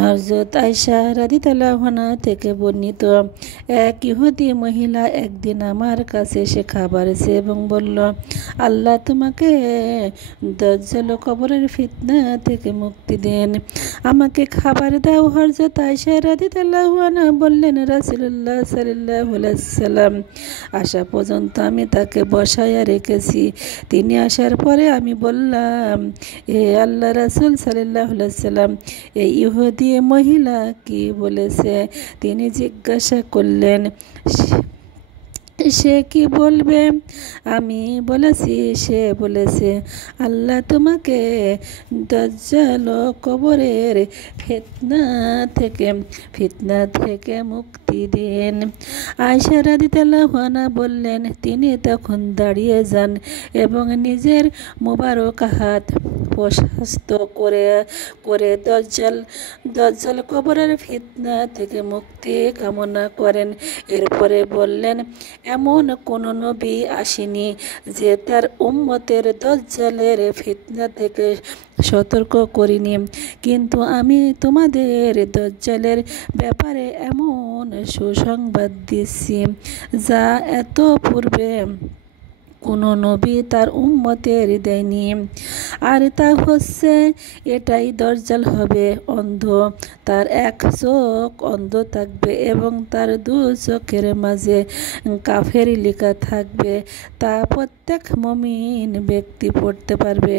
হযরত আয়েশা রাদিয়াল্লাহু আনহা থেকে বর্ণিত, এক ইহুদি মহিলা একদিন আমার কাছে এসে খাবার চেয়ে এবং বলল, আল্লাহ তোমাকে দাজ্জাল ও কবরের ফিতনা থেকে মুক্তি দেন, আমাকে খাবার দাও। হযরত আয়েশা রাদিয়াল্লাহু আনহা বললেন, রাসূলুল্লাহ সাল্লাল্লাহু আলাইহি ওয়াসাল্লাম আসা পর্যন্ত আমি তাকে বসাইয়া রেখেছি। তিনি আসার পরে আমি বললাম, এ আল্লাহ রাসূল সাল্লাল্লাহু আলাইহি ওয়াসাল্লাম, এই ইহুদি মহিলা কি বলেছে? তিনি জিজ্ঞাসা করলেন, সে কি বলবে? আমি বলেছি, সে বলেছে, আল্লাহ তোমাকে দাজ্জাল ও কবরের ফিতনা থেকে মুক্তি দেন। আয়েশা রাদিয়াল্লাহু আনহা বললেন, তিনি তখন দাঁড়িয়ে যান এবং নিজের মোবারক হাত প্রশস্ত করে দাজ্জাল কবরের ফিতনা থেকে মুক্তি কামনা করেন। এরপরে বললেন, এমন কোন নবী আসেনি যে তার উম্মতের দাজ্জালের ফিতনা থেকে সতর্ক করিনি, কিন্তু আমি তোমাদের দাজ্জালের ব্যাপারে এমন সুসংবাদ দিচ্ছি যা এত পূর্বে কোনো নবী তার উম্মতের দেয়নি। আর তা হচ্ছে এটাই, দাজ্জাল হবে অন্ধ, তার এক চোখ অন্ধ থাকবে এবং তার দু চোখের মাঝে কাফেরি লেখা থাকবে, তা প্রত্যেক মুমিন ব্যক্তি পড়তে পারবে।